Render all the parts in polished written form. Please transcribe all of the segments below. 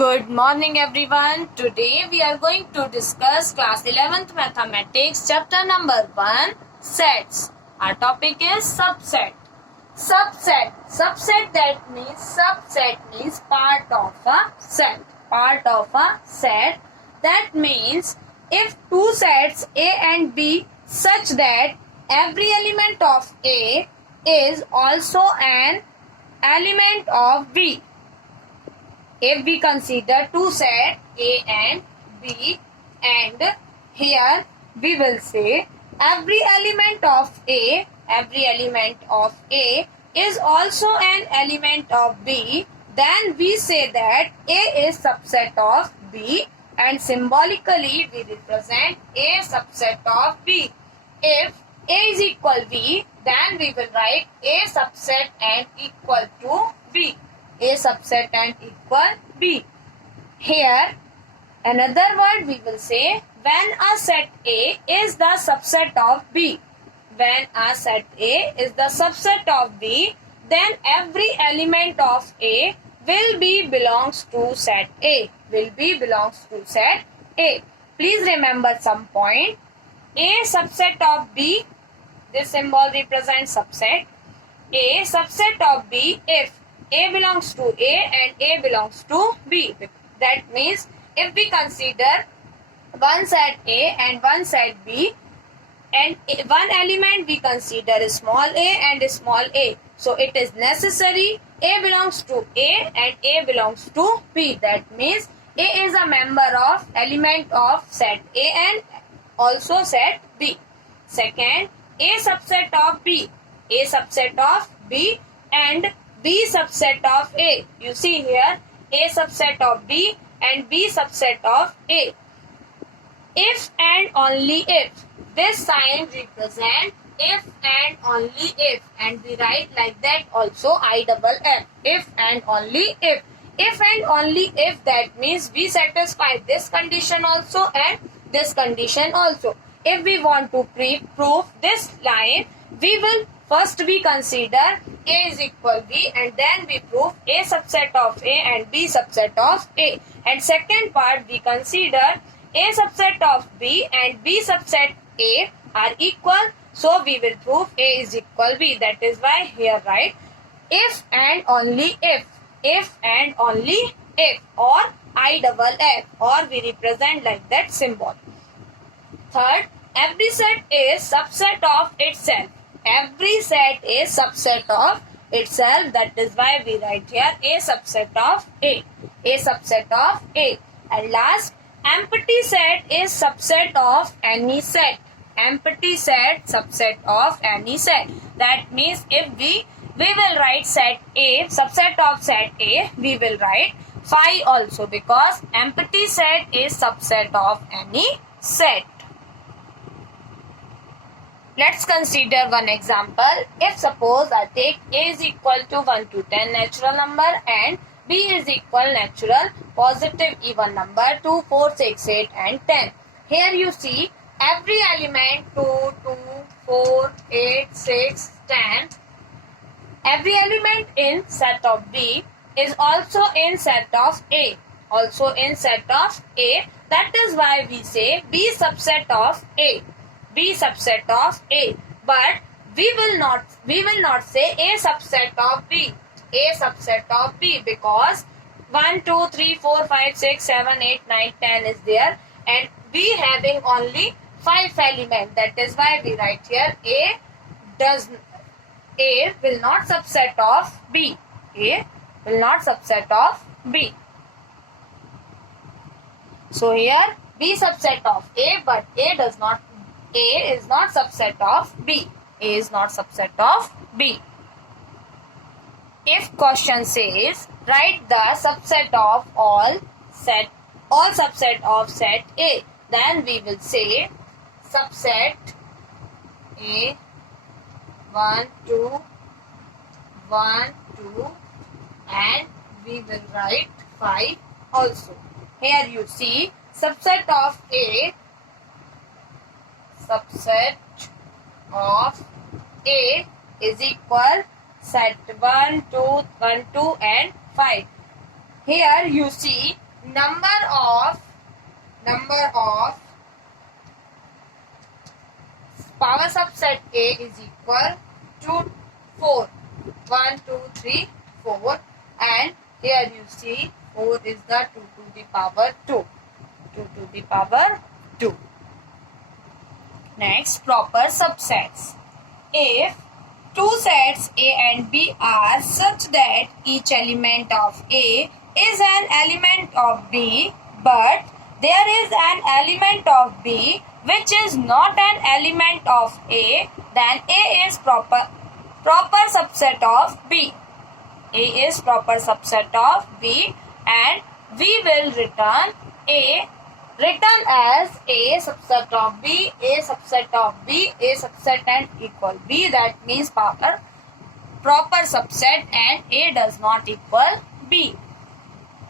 Good morning everyone. Today we are going to discuss class 11th mathematics chapter number 1 sets. Our topic is subset. Subset that means part of a set. Part of a set that means if two sets A and B such that every element of A is also an element of B. If we consider two sets A and B, and here we will say every element of A is also an element of B, then we say that A is subset of B, and symbolically we represent A subset of B. If A is equal B, then we will write A subset and equal to B. A subset and equal B. Here another word we will say when a set A is the subset of B. When a set A is the subset of B, then every element of A will be belongs to set A. Please remember some point. A subset of B, this symbol represents subset. A subset of B if A belongs to A and A belongs to B. That means if we consider one set A and one set B, and one element we consider small a and small a, so it is necessary A belongs to A and A belongs to B. That means A is a member of element of set A and also set B. Second, A subset of B and B subset of A. You see here A subset of B and B subset of A. If and only if. This sign represents if and only if, and we write like that also IFF. If and only if. If and only if, that means we satisfy this condition also and this condition also. If we want to prove this line, we will first we consider A is equal B, and then we prove A subset of A and B subset of A. And second part we consider A subset of B and B subset A are equal, so we will prove A is equal B. That is why here write if and only if. If and only if, or IFF, or we represent like that symbol. Third, every set is subset of itself. Every set is subset of itself. That is why we write here A subset of A. A subset of A. And last, empty set is subset of any set. Empty set, subset of any set. That means if we will write set A, subset of set A, we will write phi also, because empty set is subset of any set. Let's consider one example. If suppose I take A is equal to 1 to 10 natural number and B is equal natural positive even number 2, 4, 6, 8 and 10. Here you see every element 2, 2, 4, 8, 6, 10. Every element in set of B is also in set of A. That is why we say B subset of A. But we will not say A subset of B. Because 1, 2, 3, 4, 5, 6, 7, 8, 9, 10 is there, and B having only 5 elements. That is why we write here A will not subset of B. So here B subset of A, but A is not subset of B. If question says write the subset of all subset of set A, then we will say subset A 1, 2, and we will write 5 also. Here you see subset of A is equal set 1, 2 and 5. Here you see number of power subset A is equal to 4. 1, 2, 3, 4, and here you see 4 is the 2 to the power 2. 2 to the power 2. Next, proper subsets. If two sets A and B are such that each element of A is an element of B, but there is an element of B which is not an element of A, then A is proper subset of B. A is proper subset of B, and we will return A written as A subset of B, A subset of B, A subset and equal B. That means proper subset, and A does not equal B.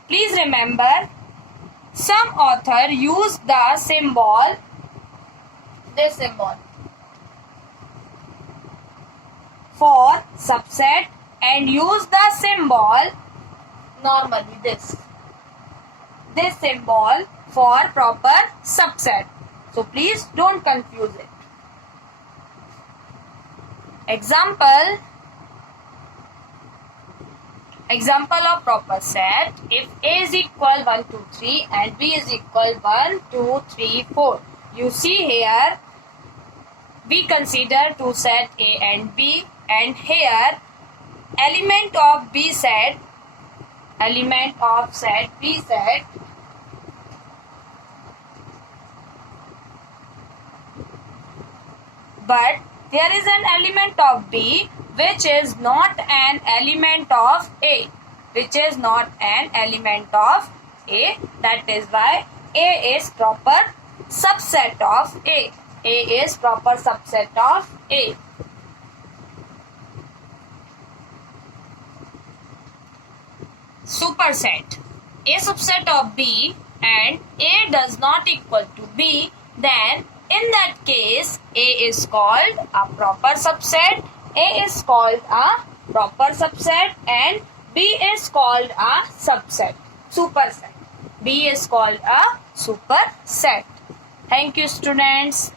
Please remember, some author used the symbol, this symbol, for subset and use the symbol normally this symbol for proper subset. So please don't confuse it. Example of proper set. If A is equal 1, 2, 3 and B is equal 1, 2, 3, 4. You see here we consider two set A and B, and here element of B set, but there is an element of B which is not an element of A, that is why A is proper subset of A. Superset. A subset of B and A does not equal to B, then in that case A is called a proper subset, and B is called a superset. Thank you, students.